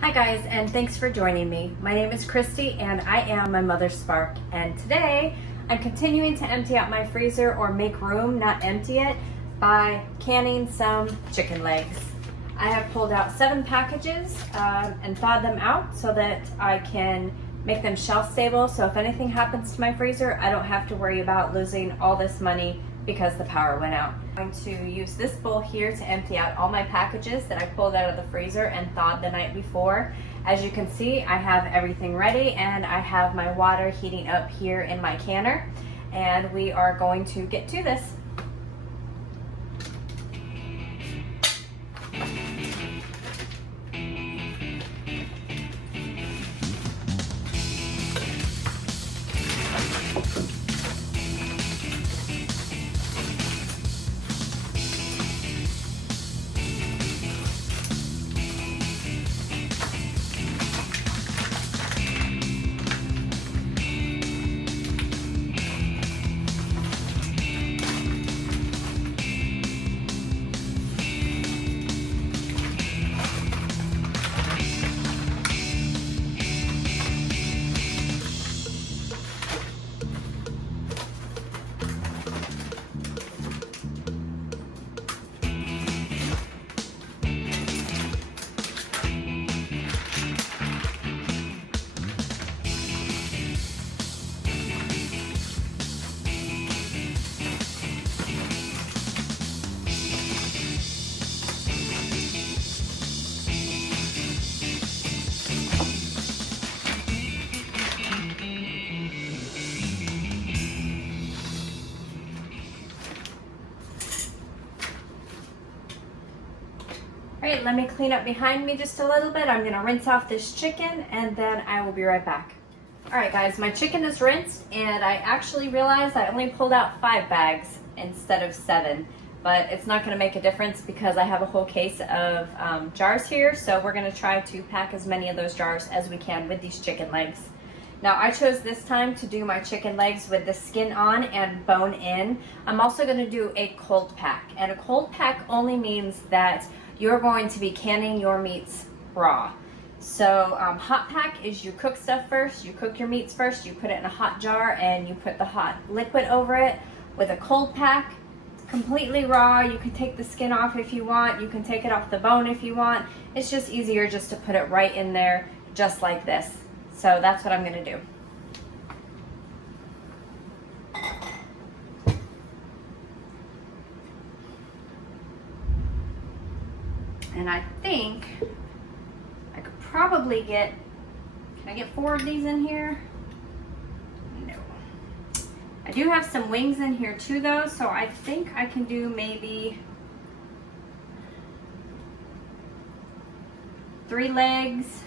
Hi guys, and thanks for joining me. My name is Christy and I am my mother's spark, and today I'm continuing to empty out my freezer, or make room, not empty it, by canning some chicken legs. I have pulled out 7 packages and thawed them out so that I can make them shelf stable, so if anything happens to my freezer, I don't have to worry about losing all this money because the power went out. I'm going to use this bowl here to empty out all my packages that I pulled out of the freezer and thawed the night before. As you can see, I have everything ready and I have my water heating up here in my canner, and we are going to get to this. Alright, let me clean up behind me just a little bit. I'm going to rinse off this chicken and then I will be right back. Alright guys, my chicken is rinsed and I actually realized I only pulled out 5 bags instead of 7. But it's not going to make a difference because I have a whole case of jars here, so we're going to try to pack as many of those jars as we can with these chicken legs. Now I chose this time to do my chicken legs with the skin on and bone in. I'm also going to do a cold pack, and a cold pack only means that you're going to be canning your meats raw. So hot pack is you cook stuff first, you cook your meats first, you put it in a hot jar and you put the hot liquid over it. With a cold pack, completely raw. You can take the skin off if you want, you can take it off the bone if you want. It's just easier just to put it right in there just like this. So that's what I'm going to do. And I think I could probably get, can I get 4 of these in here? No. I do have some wings in here too though, so I think I can do maybe 3 legs,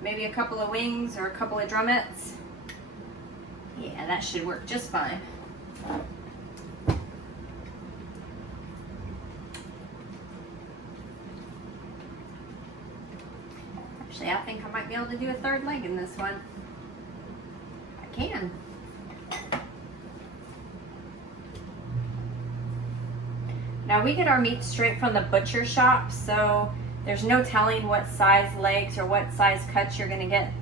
maybe a couple of wings or a couple of drumettes. Yeah, that should work just fine. Actually, I think I might be able to do a 3rd leg in this one. I can. Now we get our meat straight from the butcher shop, so there's no telling what size legs or what size cuts you're gonna get.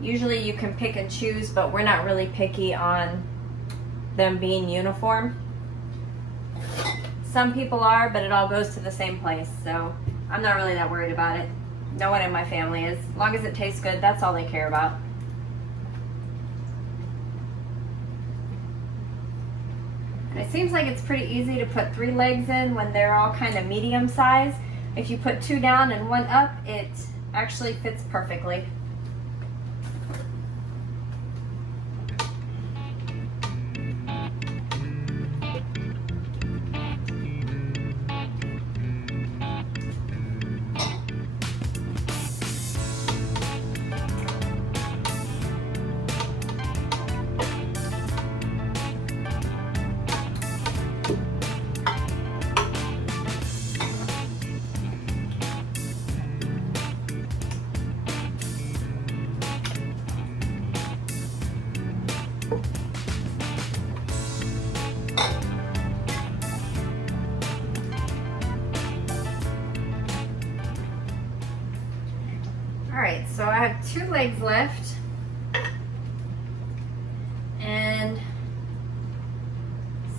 Usually you can pick and choose, but we're not really picky on them being uniform. Some people are, but it all goes to the same place, so I'm not really that worried about it. No one in my family is. As long as it tastes good, that's all they care about. And it seems like it's pretty easy to put 3 legs in when they're all kind of medium size. If you put 2 down and 1 up, it actually fits perfectly. All right, so I have 2 legs left. And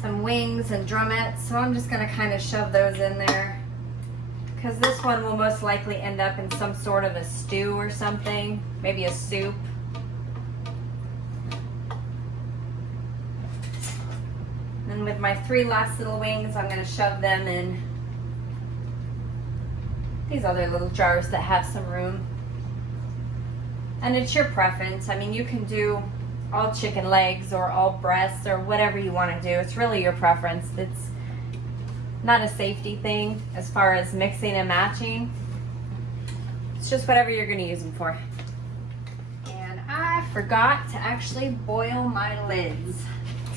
some wings and drumettes, so I'm just gonna kind of shove those in there because this one will most likely end up in some sort of a stew or something, maybe a soup. And with my 3 last little wings, I'm gonna shove them in these other little jars that have some room. And it's your preference. I mean, you can do all chicken legs or all breasts or whatever you want to do. It's really your preference. It's not a safety thing as far as mixing and matching. It's just whatever you're going to use them for. And I forgot to actually boil my lids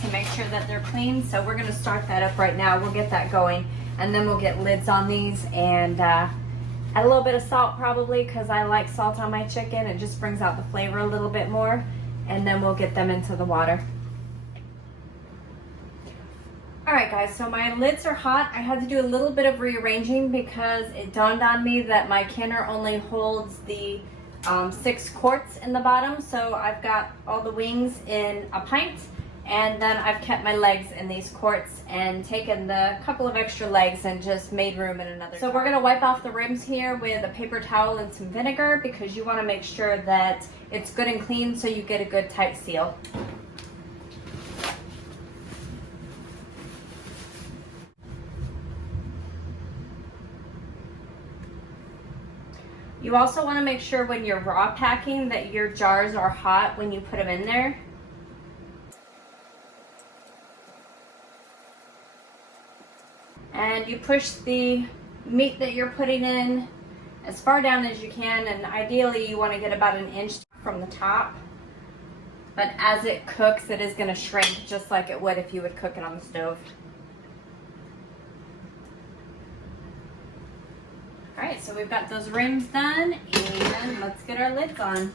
to make sure that they're clean. So we're going to start that up right now. We'll get that going and then we'll get lids on these and add a little bit of salt probably because I like salt on my chicken. It just brings out the flavor a little bit more. And then we'll get them into the water. All right guys, so my lids are hot. I had to do a little bit of rearranging because it dawned on me that my canner only holds the 6 quarts in the bottom. So I've got all the wings in a pint and then I've kept my legs in these quarts and taken the couple of extra legs and just made room in another. So we're gonna wipe off the rims here with a paper towel and some vinegar because you wanna make sure that it's good and clean so you get a good tight seal. You also wanna make sure when you're raw packing that your jars are hot when you put them in there. And you push the meat that you're putting in as far down as you can, and ideally you want to get about 1 inch from the top. But as it cooks, it is going to shrink just like it would if you would cook it on the stove. All right, so we've got those rims done, and let's get our lids on.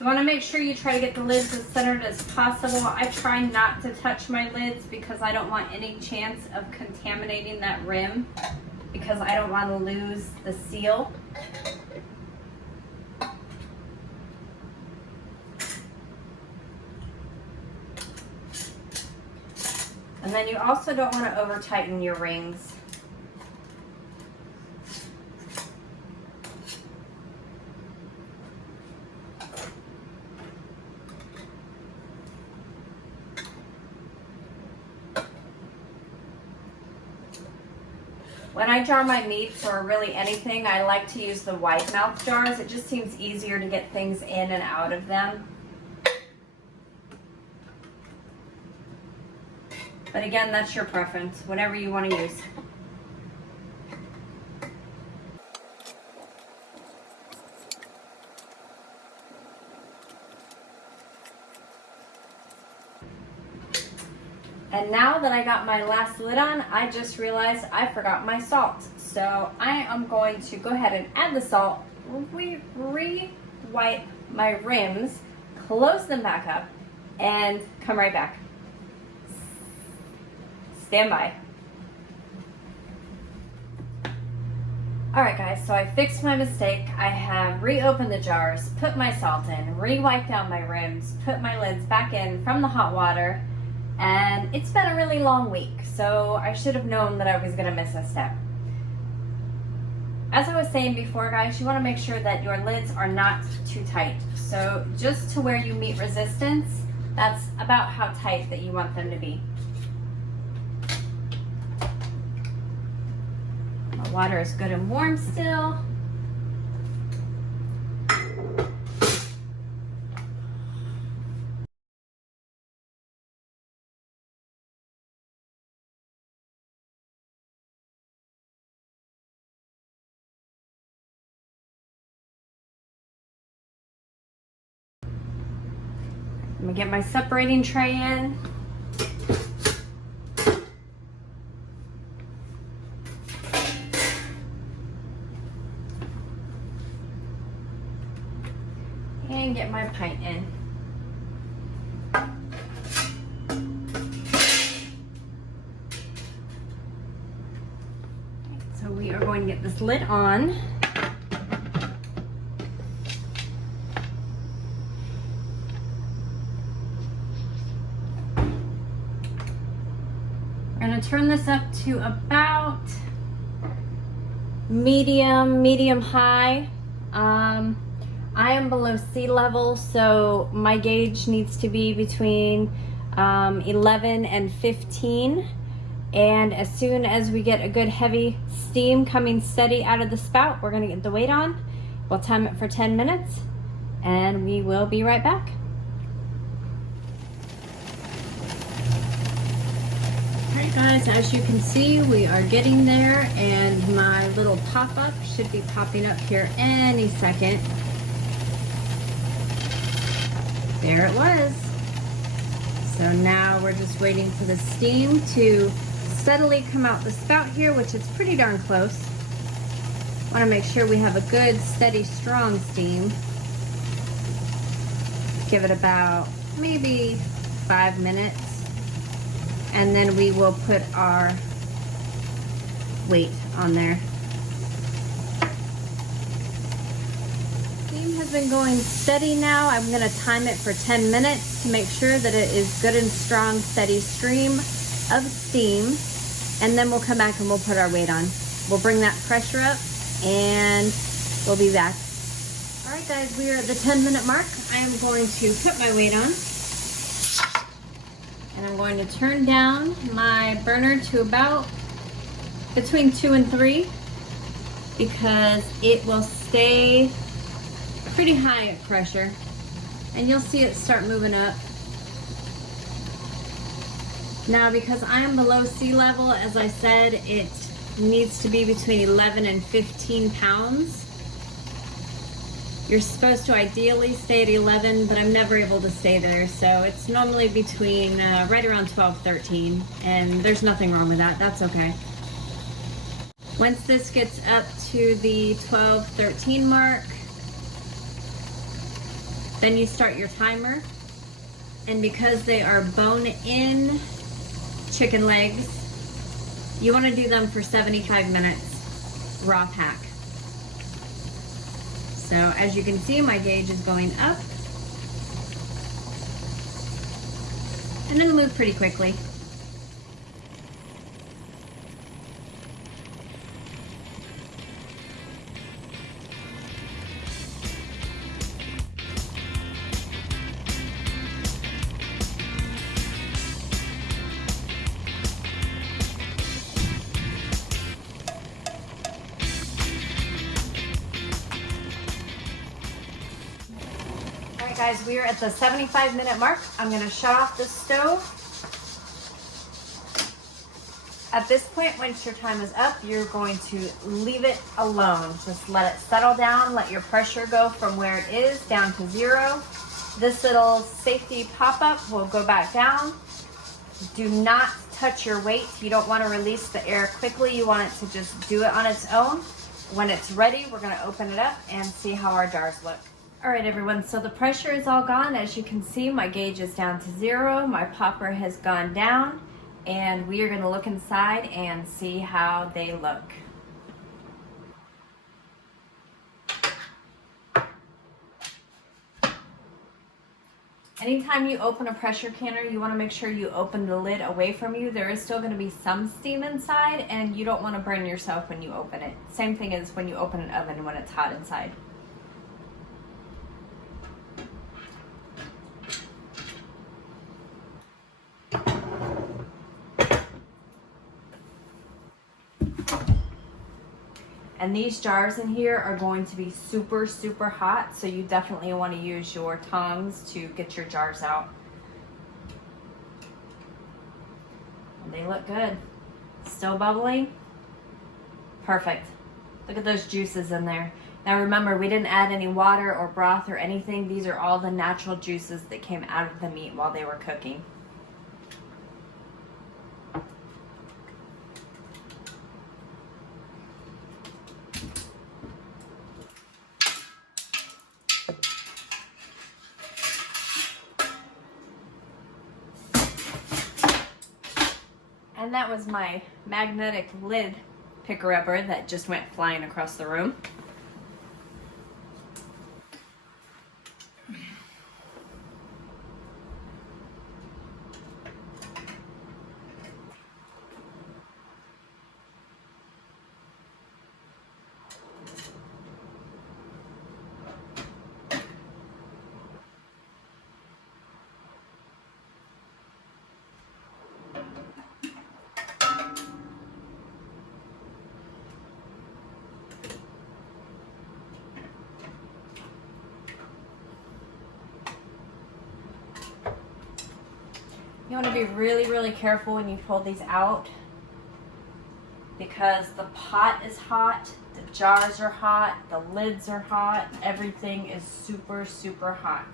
You want to make sure you try to get the lids as centered as possible. I try not to touch my lids because I don't want any chance of contaminating that rim because I don't want to lose the seal. And then you also don't want to over tighten your rings. When I jar my meats or really anything, I like to use the wide mouth jars. It just seems easier to get things in and out of them. But again, that's your preference, whatever you want to use. And now that I got my last lid on, I just realized I forgot my salt. So I am going to go ahead and add the salt, re-wipe my rims, close them back up, and come right back. Stand by. Alright guys, so I fixed my mistake. I have reopened the jars, put my salt in, re-wiped down my rims, put my lids back in from the hot water, and it's been a really long week, so I should have known that I was going to miss a step. As I was saying before guys, you want to make sure that your lids are not too tight. So just to where you meet resistance, that's about how tight that you want them to be. My water is good and warm still. I'm gonna get my separating tray in. And get my pint in. So we are going to get this lid on. We're going to turn this up to about medium high. I am below sea level, so my gauge needs to be between 11 and 15. And as soon as we get a good heavy steam coming steady out of the spout, we're gonna get the weight on. We'll time it for 10 minutes and we will be right back. All right guys, as you can see, we are getting there and my little pop-up should be popping up here any second. There it was. So now we're just waiting for the steam to steadily come out the spout here, which is pretty darn close. Want to make sure we have a good, steady, strong steam. Give it about maybe 5 minutes. And then we will put our weight on there. Steam has been going steady now. I'm going to time it for 10 minutes to make sure that it is good and strong, steady stream of steam. And then we'll come back and we'll put our weight on. We'll bring that pressure up and we'll be back. All right guys, we are at the 10-minute mark. I am going to put my weight on. And I'm going to turn down my burner to about between 2 and 3 because it will stay pretty high at pressure. And you'll see it start moving up. Now, because I am below sea level, as I said, it needs to be between 11 and 15 pounds. You're supposed to ideally stay at 11, but I'm never able to stay there. So it's normally between right around 12, 13, and there's nothing wrong with that. That's okay. Once this gets up to the 12, 13 mark, then you start your timer. And because they are bone-in chicken legs, you want to do them for 75 minutes raw pack. So as you can see, my gauge is going up and it'll move pretty quickly. Guys, we are at the 75-minute mark. I'm going to shut off the stove. At this point, once your time is up, you're going to leave it alone. Just let it settle down. Let your pressure go from where it is down to 0. This little safety pop-up will go back down. Do not touch your weight. You don't want to release the air quickly. You want it to just do it on its own. When it's ready, we're going to open it up and see how our jars look. All right, everyone, so the pressure is all gone. As you can see, my gauge is down to 0. My popper has gone down, and we are gonna look inside and see how they look. Anytime you open a pressure canner, you wanna make sure you open the lid away from you. There is still gonna be some steam inside, and you don't wanna burn yourself when you open it. Same thing as when you open an oven when it's hot inside. And these jars in here are going to be super, super hot, so you definitely want to use your tongs to get your jars out. And they look good. Still bubbling. Perfect. Look at those juices in there. Now remember, we didn't add any water or broth or anything. These are all the natural juices that came out of the meat while they were cooking. And that was my magnetic lid picker-upper that just went flying across the room. You want to be really, really careful when you pull these out because the pot is hot, the jars are hot, the lids are hot, everything is super, super hot.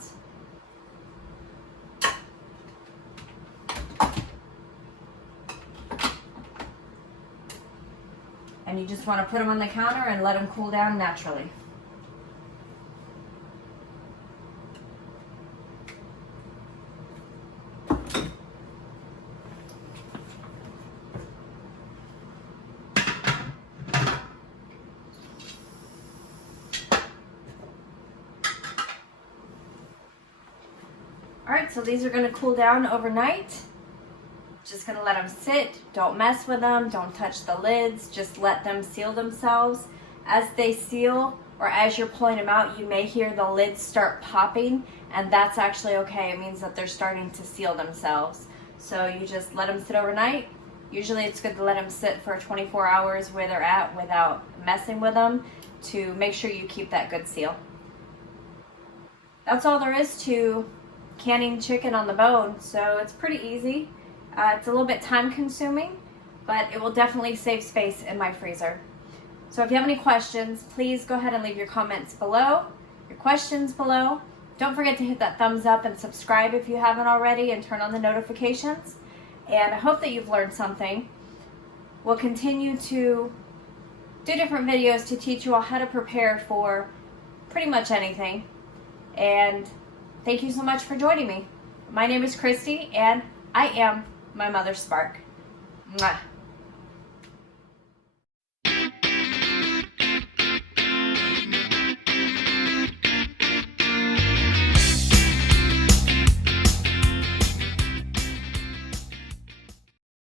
And you just want to put them on the counter and let them cool down naturally. Alright, so these are going to cool down overnight. Just going to let them sit. Don't mess with them. Don't touch the lids. Just let them seal themselves. As they seal, or as you're pulling them out, you may hear the lids start popping, and that's actually okay. It means that they're starting to seal themselves. So you just let them sit overnight. Usually it's good to let them sit for 24 hours where they're at without messing with them to make sure you keep that good seal. That's all there is to canning chicken on the bone, so it's pretty easy. It's a little bit time consuming, but it will definitely save space in my freezer. So if you have any questions, please go ahead and leave your comments below, your questions below. Don't forget to hit that thumbs up and subscribe if you haven't already, and turn on the notifications. And I hope that you've learned something. We'll continue to do different videos to teach you all how to prepare for pretty much anything. And thank you so much for joining me. My name is Christy, and I am my mother's spark. Mwah.